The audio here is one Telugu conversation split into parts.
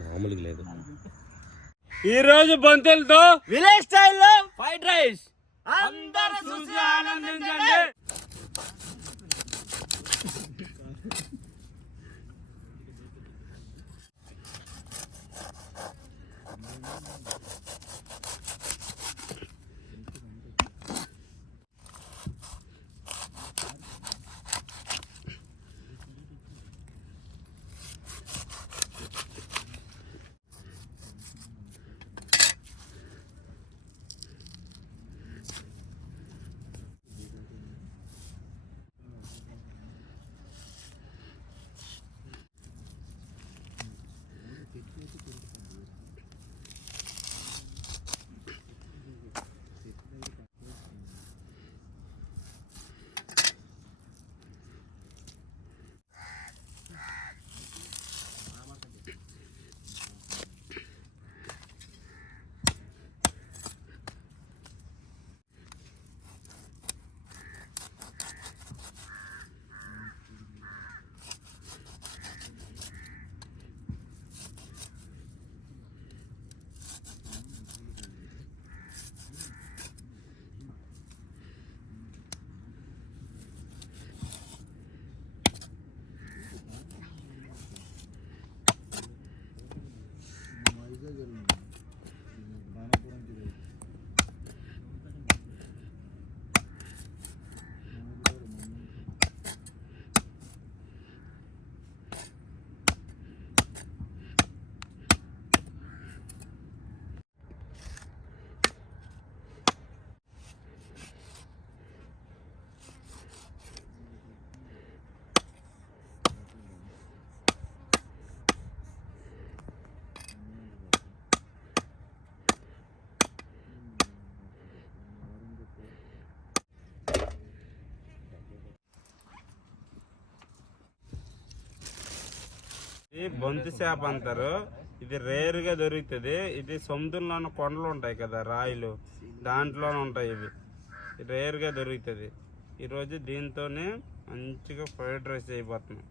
మామూలుగా లేదు. ఈ రోజు బంతులతో విలేజ్ స్టైల్లో ఫ్రైడ్ రైస్. అందరూ చూసి ఆనందించండి. ఇది బొంతి చేప అంటారు. ఇది రేర్గా దొరుకుతుంది. ఇది సముద్రంలోని కొండలు ఉంటాయి కదా రాయిలు. దాంట్లోనే ఉంటాయి ఇవి. రేర్గా దొరుకుతుంది. ఈరోజు దీంతోనే మంచిగా ఫ్రైడ్ రైస్ అయిపోతున్నాం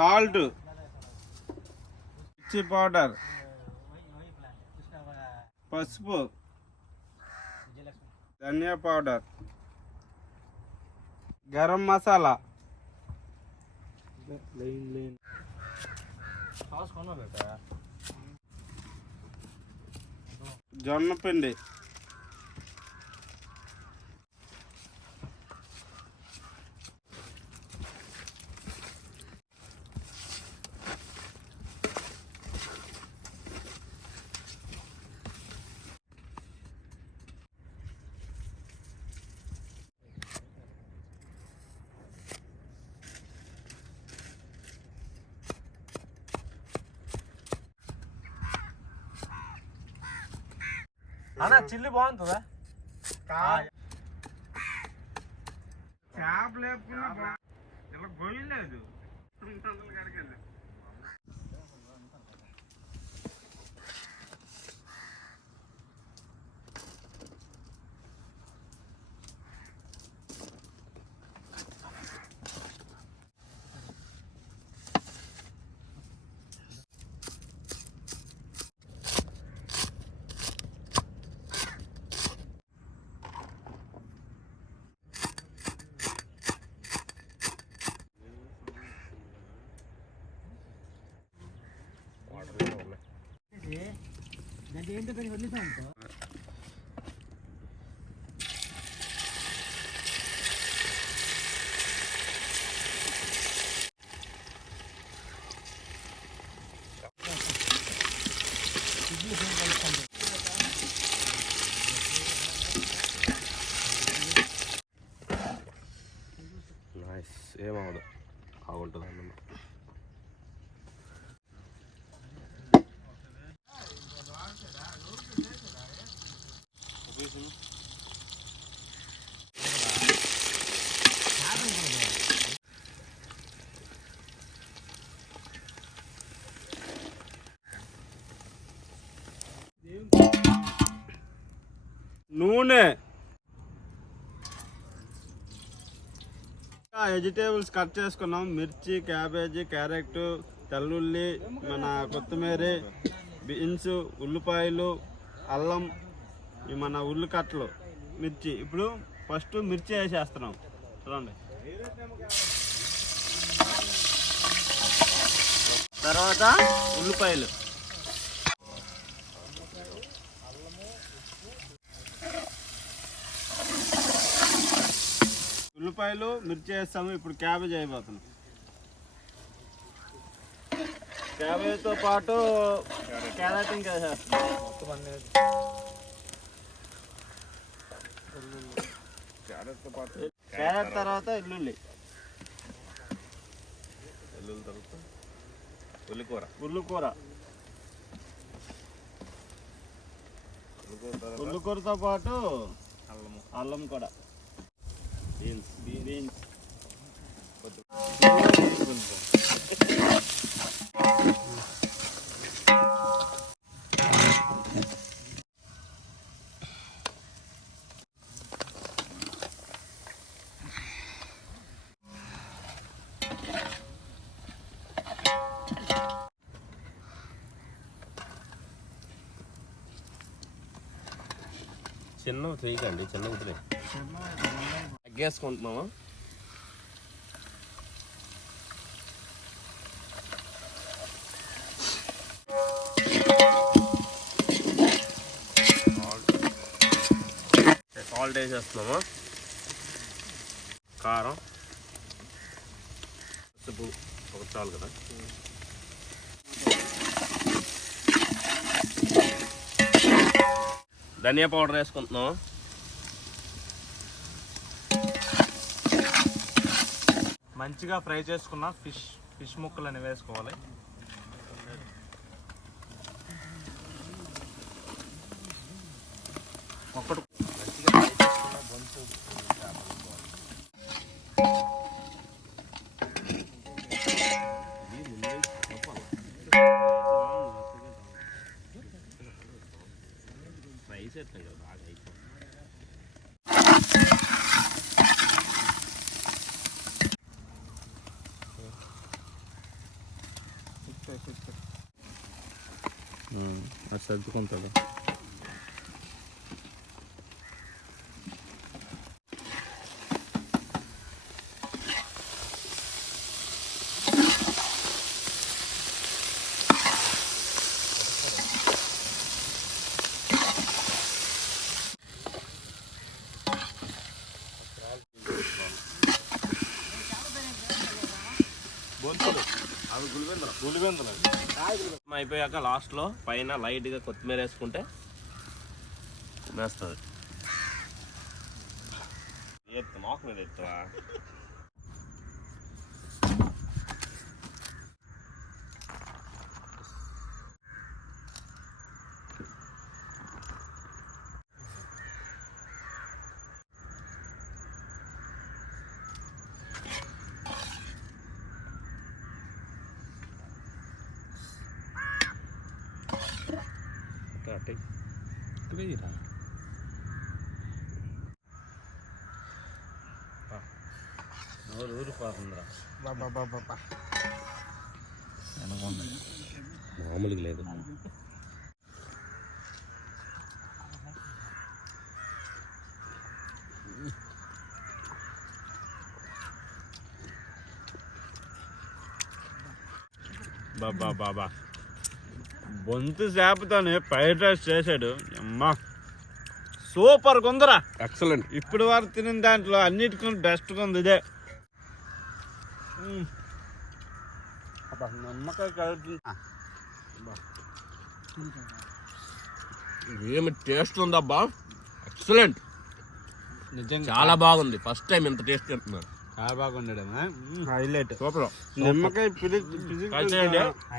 సాల్ట్ మిర్చి పౌడర్. పసుపు. ధనియా పౌడర్. గరం మసాలా. జొన్న పిండి. అన్న చిల్లి బాగుంటుందా? చేప లేకుండా ఇలా గొయ్యలేదు ಅಂತ వెజిటేబుల్స్ కట్ చేసుకున్నాం. మిర్చి క్యాబేజీ క్యారెట్ తెల్లుల్లి మన కొత్తిమీర బీన్స్ ఉల్లిపాయలు అల్లం ఈ మన ఉల్లికట్టలు మిర్చి. ఇప్పుడు ఫస్ట్ మిర్చి వేసేస్తున్నాం. చూడండి. తర్వాత ఉల్లిపాయలు. ఉల్లిపాయలు మిర్చి వేస్తాము. ఇప్పుడు క్యాబేజ్ అయిపోతున్నాం క్యాబేజ్తో పాటు క్యారెట్ ఇంకా క్యారెట్ తర్వాత ఎల్లుల్లి. వెల్లుల్లి తర్వాత ఉల్లికూర. ఉల్లికూర. ఉల్లికూరతో పాటు అల్లము. అల్లం కూడా. బీన్స్ బీన్స్ చిన్న చేయకండి చిన్న వదిలే ఎగ్గేసుకుంటున్నామా సాల్ట్ వేసేస్తున్నామా కారం. పసుపు. ఒక చాలు కదా. ధనియా పౌడర్ వేసుకుంటున్నాము మంచిగా ఫ్రై చేసుకున్న ఫిష్ ఫిష్ ముక్కలని వేసుకోవాలి. ఒకటి ఫ్రై చేస్తాం కదా బాగా అయిపోయింది అది సర్దుకుంటాడు అవి గులిబెందరం గులిబెందరం అయిపోయాక లాస్ట్లో పైన లైట్గా కొత్తిమీర వేసుకుంటే వేస్తుంది ఎత్తు మాకు మీద ఎత్తువా నోరు ఊరిపోతుందిరా మామూలుగా లేదు. బాబా బాబా బొంతు చేపతోని ఫ్రైడ్ రైస్ చేశాడు. అమ్మా. సూపర్ కొందరా ఎక్సలెంట్. ఇప్పుడు వరకు తినిన దాంట్లో అన్నిటికీ బెస్ట్ ఉంది ఇదే. అబ్బా, నిమ్మకాయ కలుపుతుంది ఏమి టేస్ట్ ఉందబ్బా ఎక్సలెంట్ నిజంగా. చాలా బాగుంది. ఫస్ట్ టైం ఇంత టేస్ట్ తింటున్నాను చాలా బాగుండేది హైలైట్ సూపర్. నిమ్మకాయ.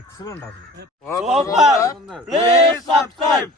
ఎక్సలెంట్ అసలు. సూపర్. Please subscribe